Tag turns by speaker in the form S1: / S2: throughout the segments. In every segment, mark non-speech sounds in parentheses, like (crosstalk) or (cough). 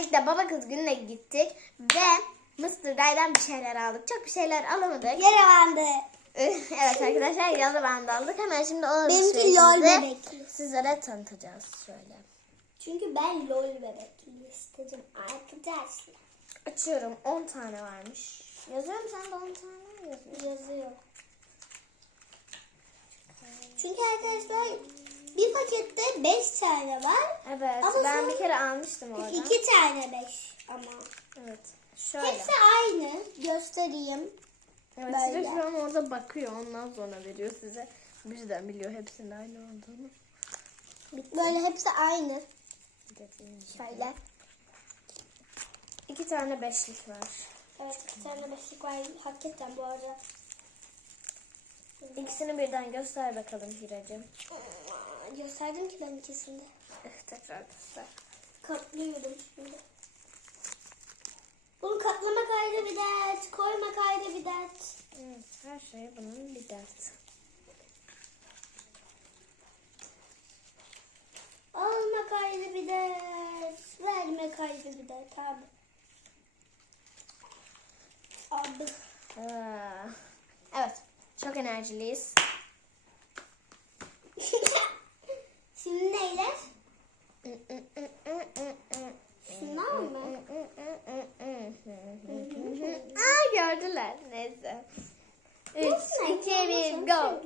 S1: birlikte baba kız gününe gittik ve Mr. Day'dan bir şeyler aldık. Çok bir şeyler alamadık.
S2: Yere bandı. (laughs)
S1: evet arkadaşlar yalı bandı aldık. Hemen şimdi o
S2: Benimki lol bebekli.
S1: Sizlere tanıtacağız şöyle.
S2: Çünkü ben lol bebekli istedim arkadaşlar.
S1: Açıyorum 10 tane varmış. Yazıyor mu sen de 10 tane yazıyor?
S2: Yazıyor. Çünkü arkadaşlar bir pakette 5 tane var.
S1: Evet
S2: Ama
S1: ben bir kere almıştım orada.
S2: 2 tane 5 ama.
S1: Evet. Şöyle.
S2: Hepsi aynı. Göstereyim.
S1: Evet,
S2: böyle.
S1: Sıra şu an orada bakıyor. Ondan sonra veriyor size. Birden biliyor hepsinin aynı olduğunu.
S2: Böyle hepsi aynı. Şöyle.
S1: İki tane beşlik var.
S2: Evet bir tane beşlik var. Hakikaten bu arada.
S1: İkisini birden göster bakalım Hiracığım.
S2: Gösterdim ki ben ikisini de.
S1: Eh, Tekrar göster.
S2: Katlıyorum şimdi. Bunu katlamak ayrı bir dert. Koymak ayrı bir dert.
S1: Evet, her şey bunun bir dert.
S2: Almak ayrı bir dert. Vermek ayrı bir dert abi. Abi.
S1: Aa, Evet. Çok enerjiliyiz. (laughs)
S2: Şimdi neyler? Şunlar mı?
S1: Aa gördüler. Neyse. 3, 2, 1, go.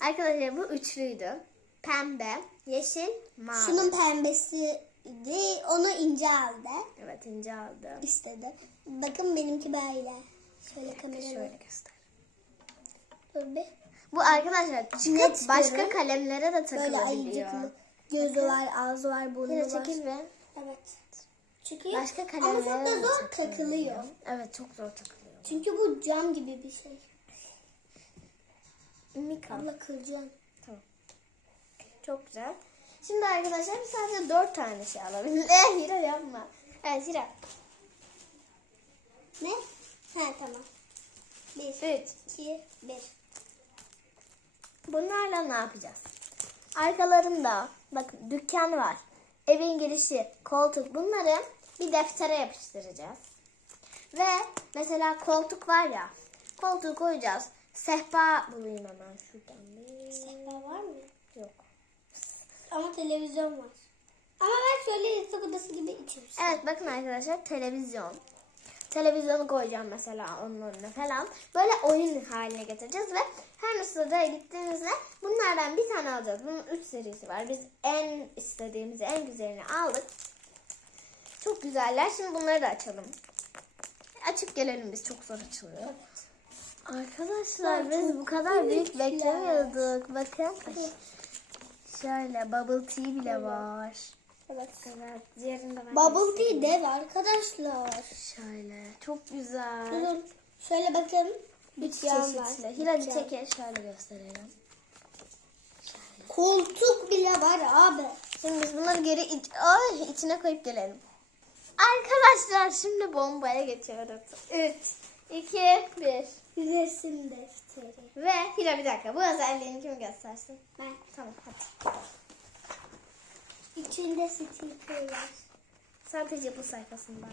S1: Arkadaşlar bu üçlüydü. Pembe, yeşil, mavi.
S2: Şunun pembesi onu ince aldı.
S1: Evet ince aldım.
S2: istedi. Bakın benimki böyle. Şöyle kameraya
S1: Şöyle göster.
S2: dur bir.
S1: Bu arkadaşlar çıkıp başka kalemlere de
S2: Böyle
S1: takılabiliyor.
S2: ayıcıklı. Gözü var, ağzı var, burnu
S1: Yine
S2: var.
S1: çekil ve
S2: Evet. Çıkıyor.
S1: başka
S2: Ama
S1: kalemlere
S2: çok
S1: de
S2: da zor takılıyor.
S1: Evet çok zor takılıyor.
S2: Çünkü bu cam gibi bir şey.
S1: Mika.
S2: Abla kıracaksın.
S1: Çok güzel. Şimdi arkadaşlar biz sadece dört tane şey alabiliriz. (laughs) Eh Hira yapma. Evet Hira.
S2: Ne? Ha tamam. Bir,
S1: Üç.
S2: iki, bir.
S1: Bunlarla ne yapacağız? Arkalarında bakın dükkan var. Evin girişi, koltuk bunları bir deftere yapıştıracağız. Ve mesela koltuk var ya. Koltuğu koyacağız. Sehpa bulayım hemen şuradan.
S2: Sehpa var mı?
S1: Yok.
S2: Ama televizyon var. Ama ben şöyle yatak odası gibi içiyorum.
S1: Evet bakın arkadaşlar televizyon. Televizyonu koyacağım mesela onun önüne falan. Böyle oyun haline getireceğiz ve her sırada gittiğimizde bunlardan bir tane alacağız. Bunun 3 serisi var. Biz en istediğimizi, en güzelini aldık. Çok güzeller. Şimdi bunları da açalım. Açıp gelelim biz. Çok zor açılıyor. Arkadaşlar
S2: Ya
S1: biz bu kadar büyük beklemiyorduk. Bakın. Şöyle bubble tea bile var.
S2: Evet.
S1: Evet. Diğerinde ben
S2: Bubble tea dev arkadaşlar.
S1: Şöyle. Çok güzel.
S2: Durun. Şöyle bakın.
S1: Üç
S2: Yan var.
S1: çeşitli. Hilal
S2: Yan.
S1: çeker şöyle gösterelim.
S2: Koltuk bile var abi.
S1: Şimdi biz bunları geri iç, ay, içine koyup gelelim. Arkadaşlar şimdi bombaya geçiyoruz. 3, 2, 1.
S2: Resim defteri.
S1: Ve Hilal bir dakika bu özelliğini kim göstersin?
S2: Ben.
S1: Tamam hadi.
S2: İçinde sticker var.
S1: Sadece bu sayfasından?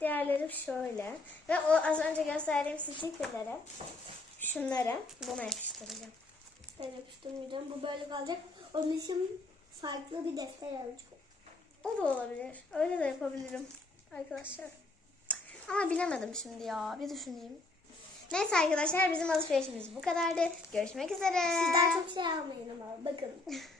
S1: Diğerleri şöyle. Ve o az önce gösterdiğim stickerları şunları buna yapıştıracağım.
S2: Ben yapıştırmayacağım. Bu böyle kalacak. Onun için farklı bir defter alacağım.
S1: O da olabilir. Öyle de yapabilirim arkadaşlar. Ama bilemedim şimdi ya. Bir düşüneyim. Neyse arkadaşlar bizim alışverişimiz bu kadardı. Görüşmek üzere.
S2: Siz daha çok şey almayın ama bakın. (laughs)